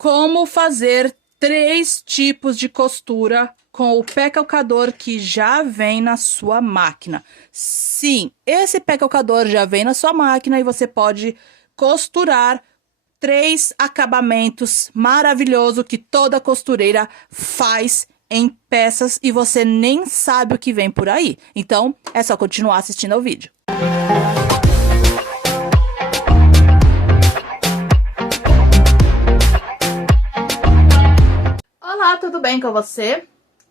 Como fazer 3 tipos de costura com o pé calcador que já vem na sua máquina. Sim, esse pé calcador já vem na sua máquina e você pode costurar 3 acabamentos maravilhosos que toda costureira faz em peças e você nem sabe o que vem por aí. Então, é só continuar assistindo ao vídeo. Olá, tudo bem com você?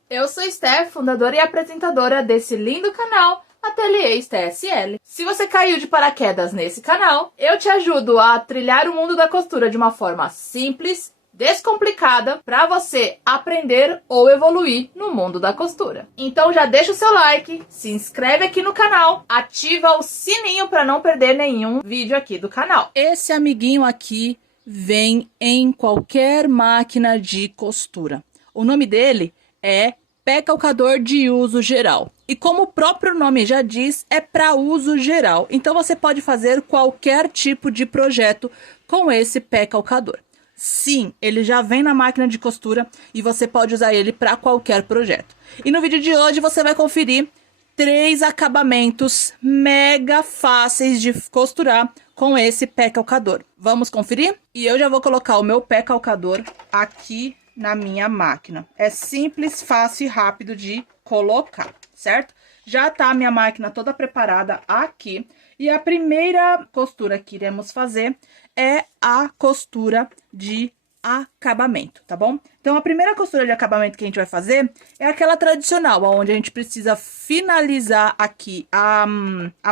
Eu sou Steph, fundadora e apresentadora desse lindo canal, Ateliê STSL. Se você caiu de paraquedas nesse canal, eu te ajudo a trilhar o mundo da costura de uma forma simples, descomplicada, para você aprender ou evoluir no mundo da costura. Então já deixa o seu like, se inscreve aqui no canal, ativa o sininho para não perder nenhum vídeo aqui do canal. Esse amiguinho aqui vem em qualquer máquina de costura. O nome dele é pé calcador de uso geral. E como o próprio nome já diz, é para uso geral. Então você pode fazer qualquer tipo de projeto com esse pé calcador. Sim, ele já vem na máquina de costura e você pode usar ele para qualquer projeto. E no vídeo de hoje você vai conferir 3 acabamentos mega fáceis de costurar com esse pé calcador. Vamos conferir? E eu já vou colocar o meu pé calcador aqui na minha máquina. É simples, fácil e rápido de colocar, certo? Já tá a minha máquina toda preparada aqui. E a primeira costura que iremos fazer é a costura de acabamento, tá bom? Então, a primeira costura de acabamento que a gente vai fazer é aquela tradicional, onde a gente precisa finalizar aqui a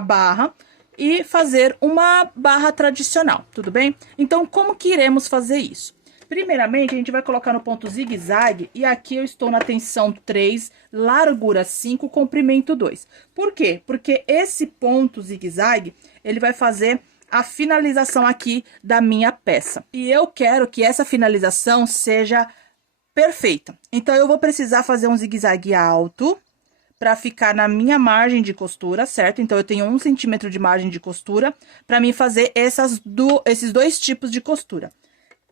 barra e fazer uma barra tradicional, tudo bem? Então, como que iremos fazer isso? Primeiramente, a gente vai colocar no ponto zigue-zague e aqui eu estou na tensão 3, largura 5, comprimento 2. Por quê? Porque esse ponto zigue-zague, ele vai fazer a finalização aqui da minha peça. E eu quero que essa finalização seja perfeita. Então, eu vou precisar fazer um zigue-zague alto para ficar na minha margem de costura, certo? Então, eu tenho 1 centímetro de margem de costura para mim fazer esses 2 tipos de costura.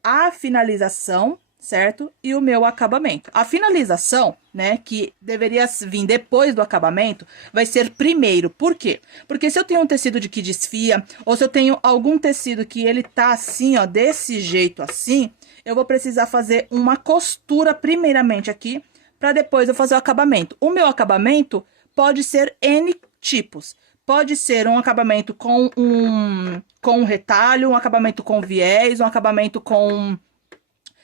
A finalização, certo? E o meu acabamento. A finalização, né, que deveria vir depois do acabamento, vai ser primeiro. Por quê? Porque se eu tenho um tecido que desfia, ou se eu tenho algum tecido que ele tá assim, ó, desse jeito assim, eu vou precisar fazer uma costura primeiramente aqui, para depois eu fazer o acabamento. O meu acabamento pode ser N tipos. Pode ser um acabamento com um retalho, um acabamento com viés, um acabamento com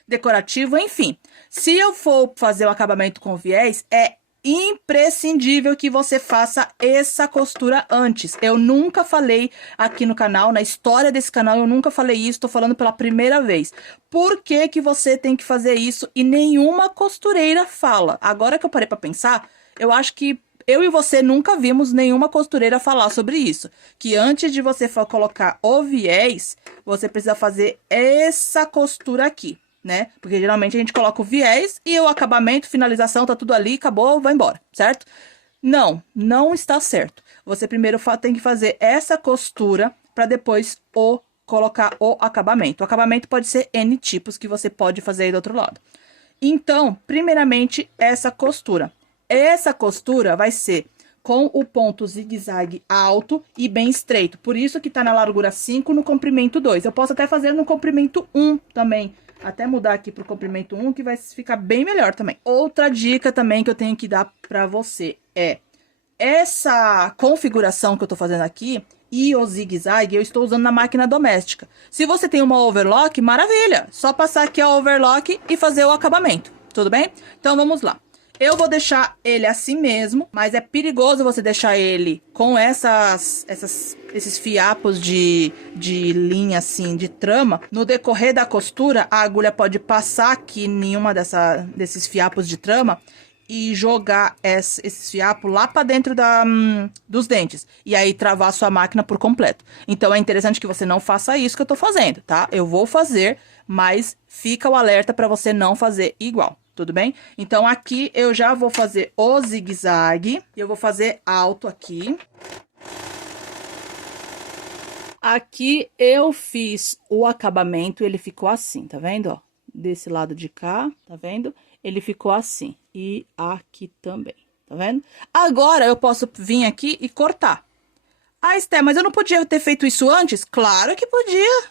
decorativo, enfim. Se eu for fazer o acabamento com viés, é imprescindível que você faça essa costura antes. Eu nunca falei aqui no canal, na história desse canal, eu nunca falei isso, tô falando pela primeira vez. Por que que você tem que fazer isso e nenhuma costureira fala? Agora que eu parei pra pensar, eu acho que eu e você nunca vimos nenhuma costureira falar sobre isso. Que antes de você for colocar o viés, você precisa fazer essa costura aqui, né? Porque geralmente a gente coloca o viés e o acabamento, finalização, tá tudo ali, acabou, vai embora, certo? Não, não está certo. Você primeiro tem que fazer essa costura para depois colocar o acabamento. O acabamento pode ser N tipos que você pode fazer aí do outro lado. Então, primeiramente, essa costura. Essa costura vai ser com o ponto zigue-zague alto e bem estreito. Por isso que tá na largura 5, no comprimento 2. Eu posso até fazer no comprimento 1 também. Até mudar aqui pro comprimento 1, que vai ficar bem melhor também. Outra dica também que eu tenho que dar pra você é... essa configuração que eu tô fazendo aqui e o zigue-zague eu estou usando na máquina doméstica. Se você tem uma overlock, maravilha! Só passar aqui a overlock e fazer o acabamento. Tudo bem? Então, vamos lá. Eu vou deixar ele assim mesmo, mas é perigoso você deixar ele com esses fiapos de linha assim, de trama. No decorrer da costura, a agulha pode passar aqui em uma desses fiapos de trama e jogar esses fiapos lá para dentro dos dentes. E aí travar a sua máquina por completo. Então é interessante que você não faça isso que eu tô fazendo, tá? Eu vou fazer, mas fica o alerta para você não fazer igual. Tudo bem? Então, aqui eu já vou fazer o zigue-zague. Eu vou fazer alto aqui. Aqui eu fiz o acabamento, ele ficou assim, tá vendo, ó? desse lado de cá, tá vendo? Ele ficou assim, e aqui também, tá vendo? Agora, eu posso vir aqui e cortar. Ah, Esté, mas eu não podia ter feito isso antes? Claro que podia,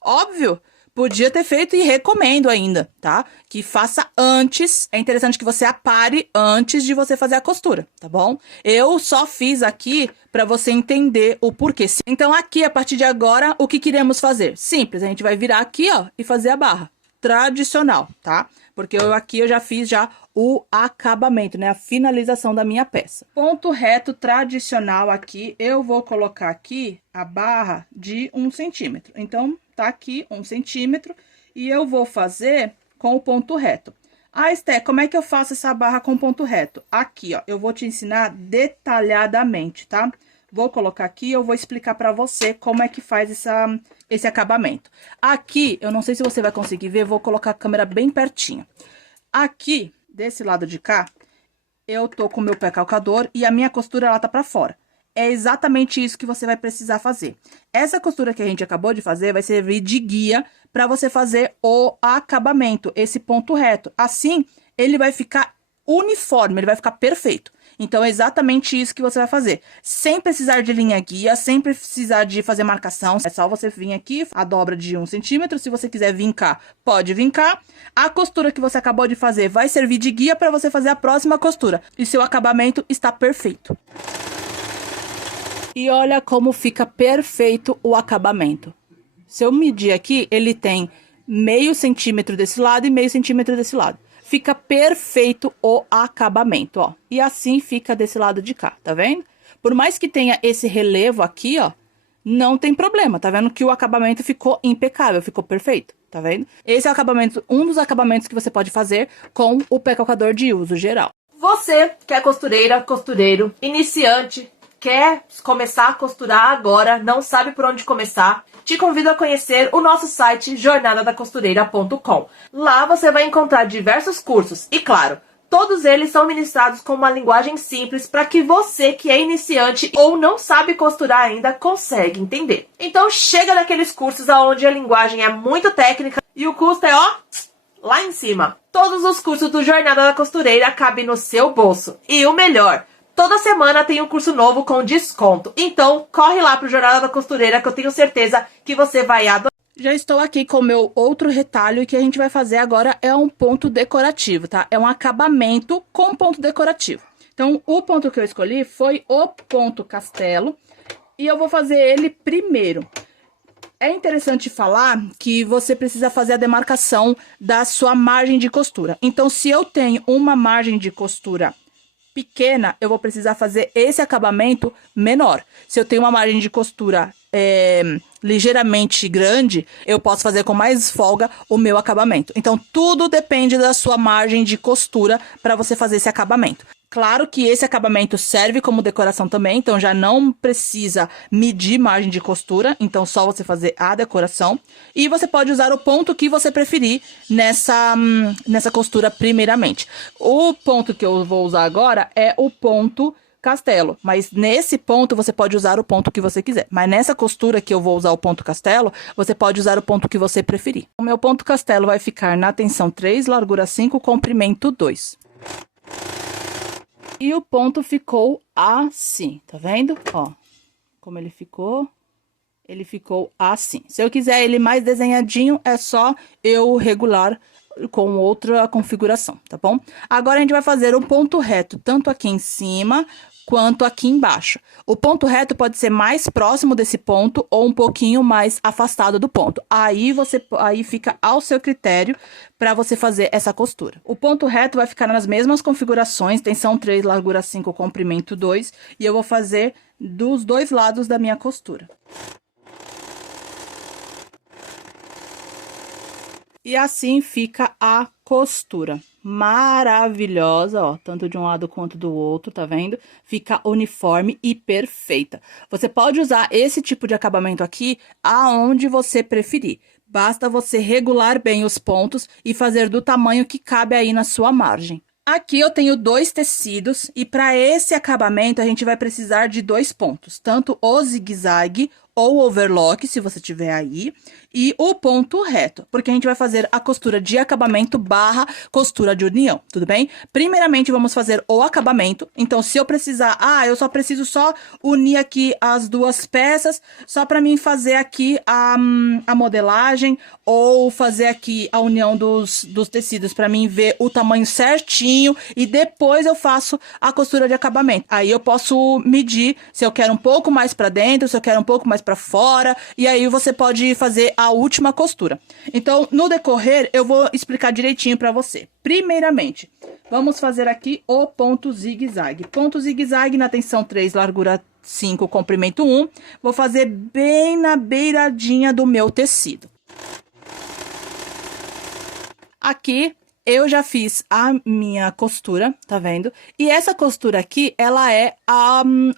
óbvio. Podia ter feito e recomendo ainda, tá? Que faça antes. É interessante que você apare antes de você fazer a costura, tá bom? Eu só fiz aqui pra você entender o porquê. Então, aqui, a partir de agora, o que queremos fazer? Simples, a gente vai virar aqui, ó, e fazer a barra. Tradicional, tá? Porque aqui eu já fiz o acabamento, né? A finalização da minha peça. Ponto reto tradicional aqui, eu vou colocar aqui a barra de 1 centímetro. Então, tá aqui 1 centímetro e eu vou fazer com o ponto reto. Ah, Esté, como é que eu faço essa barra com ponto reto? Aqui, ó, eu vou te ensinar detalhadamente, tá? Vou colocar aqui, eu vou explicar pra você como é que faz esse acabamento. Aqui, eu não sei se você vai conseguir ver, vou colocar a câmera bem pertinho. Aqui, desse lado de cá, eu tô com o meu pé calcador e a minha costura, ela tá pra fora. É exatamente isso que você vai precisar fazer. Essa costura que a gente acabou de fazer vai servir de guia pra você fazer o acabamento, esse ponto reto. Assim, ele vai ficar uniforme, ele vai ficar perfeito. Então, é exatamente isso que você vai fazer. Sem precisar de linha guia, sem precisar de fazer marcação. É só você vir aqui, a dobra de 1 centímetro. Se você quiser vincar, pode vincar. A costura que você acabou de fazer vai servir de guia para você fazer a próxima costura. E seu acabamento está perfeito. E olha como fica perfeito o acabamento. Se eu medir aqui, ele tem meio centímetro desse lado e meio centímetro desse lado. Fica perfeito o acabamento, ó. E assim fica desse lado de cá, tá vendo? Por mais que tenha esse relevo aqui, ó, não tem problema, tá vendo que o acabamento ficou impecável, ficou perfeito, tá vendo? Esse é o acabamento, um dos acabamentos que você pode fazer com o pé calcador de uso geral. Você que é costureira, costureiro, iniciante, quer começar a costurar agora, não sabe por onde começar, te convido a conhecer o nosso site jornadadacostureira.com. Lá você vai encontrar diversos cursos e, claro, todos eles são ministrados com uma linguagem simples para que você que é iniciante ou não sabe costurar ainda consiga entender. Então chega naqueles cursos onde a linguagem é muito técnica e o custo é, ó, lá em cima. Todos os cursos do Jornada da Costureira cabem no seu bolso. E o melhor, toda semana tem um curso novo com desconto. Então, corre lá pro Jornada da Costureira que eu tenho certeza que você vai adorar. Já estou aqui com o meu outro retalho e que a gente vai fazer agora é um ponto decorativo, tá? É um acabamento com ponto decorativo. Então, o ponto que eu escolhi foi o ponto castelo e eu vou fazer ele primeiro. É interessante falar que você precisa fazer a demarcação da sua margem de costura. Então, se eu tenho uma margem de costura pequena, eu vou precisar fazer esse acabamento menor. Se eu tenho uma margem de costura ligeiramente grande, eu posso fazer com mais folga o meu acabamento. Então, tudo depende da sua margem de costura para você fazer esse acabamento. Claro que esse acabamento serve como decoração também, então já não precisa medir margem de costura, então só você fazer a decoração. E você pode usar o ponto que você preferir nessa costura primeiramente. O ponto que eu vou usar agora é o ponto castelo, mas nesse ponto você pode usar o ponto que você quiser. Mas nessa costura que eu vou usar o ponto castelo, você pode usar o ponto que você preferir. O meu ponto castelo vai ficar na tensão 3, largura 5, comprimento 2. E o ponto ficou assim, tá vendo? Ó, como ele ficou assim. Se eu quiser ele mais desenhadinho, é só eu regular com outra configuração, tá bom? Agora, a gente vai fazer um ponto reto, tanto aqui em cima quanto aqui embaixo. O ponto reto pode ser mais próximo desse ponto ou um pouquinho mais afastado do ponto. Aí fica ao seu critério para você fazer essa costura. O ponto reto vai ficar nas mesmas configurações, tensão 3, largura 5, comprimento 2, e eu vou fazer dos dois lados da minha costura. E assim fica a costura. Maravilhosa, ó, tanto de um lado quanto do outro, tá vendo? Fica uniforme e perfeita. Você pode usar esse tipo de acabamento aqui aonde você preferir. Basta você regular bem os pontos e fazer do tamanho que cabe aí na sua margem. Aqui eu tenho 2 tecidos e para esse acabamento a gente vai precisar de 2 pontos, tanto o zigue-zague ou overlock, se você tiver aí, e o ponto reto, porque a gente vai fazer a costura de acabamento barra costura de união, tudo bem? Primeiramente, vamos fazer o acabamento. Então, se eu precisar, eu só preciso unir aqui as duas peças, só para mim fazer aqui a modelagem, ou fazer aqui a união dos tecidos, para mim ver o tamanho certinho, e depois eu faço a costura de acabamento. Aí eu posso medir se eu quero um pouco mais para dentro, se eu quero um pouco mais para fora, e aí você pode fazer a última costura. Então, no decorrer, eu vou explicar direitinho para você. Primeiramente, vamos fazer aqui o ponto zigue-zague. Ponto zigue-zague na tensão 3, largura 5, comprimento 1. Vou fazer bem na beiradinha do meu tecido. Aqui eu já fiz a minha costura, tá vendo? E essa costura aqui, ela é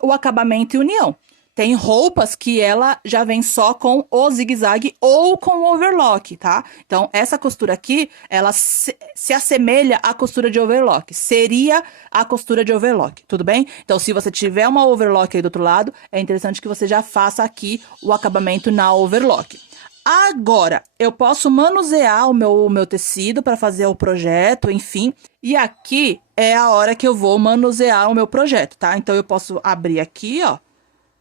o acabamento e união. Tem roupas que ela já vem só com o zigue-zague ou com o overlock, tá? Então, essa costura aqui, ela se assemelha à costura de overlock. Seria a costura de overlock, tudo bem? Então, se você tiver uma overlock aí do outro lado, é interessante que você já faça aqui o acabamento na overlock. Agora, eu posso manusear o meu tecido para fazer o projeto, enfim. E aqui é a hora que eu vou manusear o meu projeto, tá? Então, eu posso abrir aqui, ó,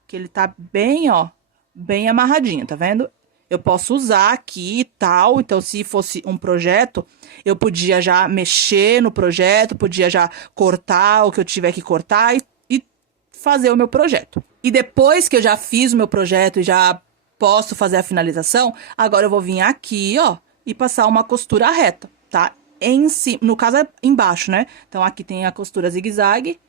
que ele tá bem, ó, bem amarradinho, tá vendo? Eu posso usar aqui e tal. Então, se fosse um projeto, eu podia já mexer no projeto, podia já cortar o que eu tiver que cortar e fazer o meu projeto. E depois que eu já fiz o meu projeto e já posso fazer a finalização, agora eu vou vir aqui, ó, e passar uma costura reta, tá? Em cima, no caso é embaixo, né? Então, aqui tem a costura zigue-zague.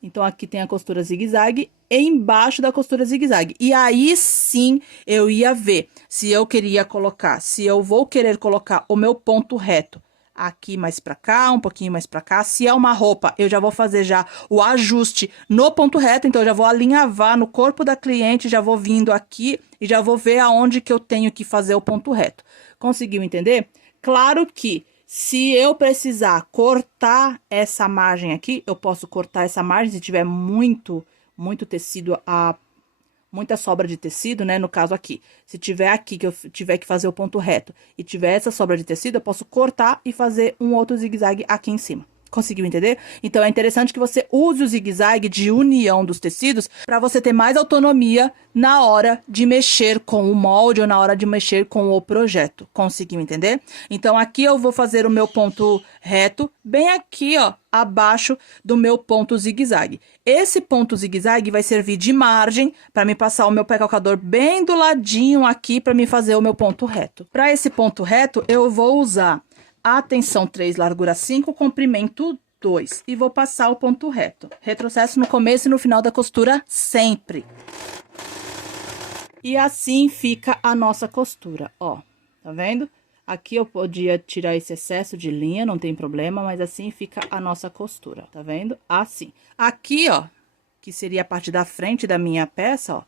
Então, aqui tem a costura zigue-zague embaixo da costura zigue-zague. E aí, sim, eu ia ver se eu queria colocar, se eu vou querer colocar o meu ponto reto aqui mais pra cá, um pouquinho mais pra cá. Se é uma roupa, eu já vou fazer já o ajuste no ponto reto, então eu já vou alinhavar no corpo da cliente, já vou vindo aqui e já vou ver aonde que eu tenho que fazer o ponto reto. Conseguiu entender? Claro que se eu precisar cortar essa margem aqui, eu posso cortar essa margem se tiver muito tecido, muita sobra de tecido, né? No caso aqui, se tiver aqui que eu tiver que fazer o ponto reto e tiver essa sobra de tecido, eu posso cortar e fazer um outro zigue-zague aqui em cima. Conseguiu entender? Então, é interessante que você use o zigue-zague de união dos tecidos para você ter mais autonomia na hora de mexer com o molde ou na hora de mexer com o projeto. Conseguiu entender? Então, aqui eu vou fazer o meu ponto reto bem aqui, ó, abaixo do meu ponto zigue-zague. Esse ponto zigue-zague vai servir de margem para me passar o meu pé calcador bem do ladinho aqui para me fazer o meu ponto reto. Para esse ponto reto, eu vou usar a tensão 3, largura 5, comprimento 2. E vou passar o ponto reto. Retrocesso no começo e no final da costura sempre. E assim fica a nossa costura, ó. Tá vendo? Aqui eu podia tirar esse excesso de linha, não tem problema, mas assim fica a nossa costura, tá vendo? Assim. Aqui, ó, que seria a parte da frente da minha peça, ó.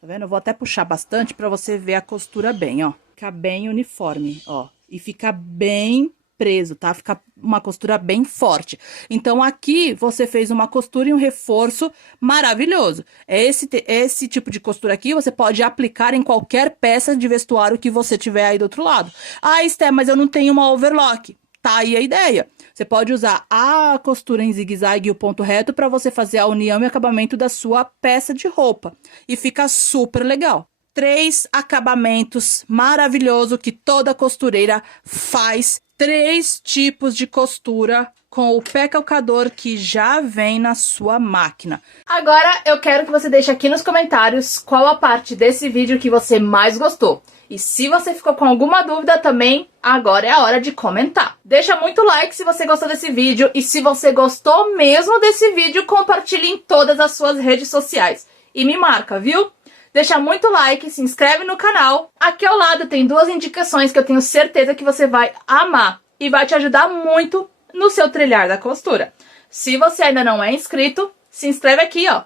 Tá vendo? Eu vou até puxar bastante pra você ver a costura bem, ó. Fica bem uniforme, ó. E fica bem preso, tá? Fica uma costura bem forte. Então, aqui você fez uma costura e um reforço maravilhoso. Esse tipo de costura aqui você pode aplicar em qualquer peça de vestuário que você tiver aí do outro lado. Ah, Esté, mas eu não tenho uma overlock. Tá aí a ideia. Você pode usar a costura em zigue-zague e o ponto reto para você fazer a união e acabamento da sua peça de roupa. E fica super legal. 3 acabamentos maravilhoso que toda costureira faz. 3 tipos de costura com o pé calcador que já vem na sua máquina. Agora eu quero que você deixe aqui nos comentários qual a parte desse vídeo que você mais gostou. E se você ficou com alguma dúvida também, agora é a hora de comentar. Deixa muito like se você gostou desse vídeo. E se você gostou mesmo desse vídeo, compartilhe em todas as suas redes sociais. E me marca, viu? Deixa muito like, se inscreve no canal. Aqui ao lado tem 2 indicações que eu tenho certeza que você vai amar. E vai te ajudar muito no seu trilhar da costura. Se você ainda não é inscrito, se inscreve aqui, ó.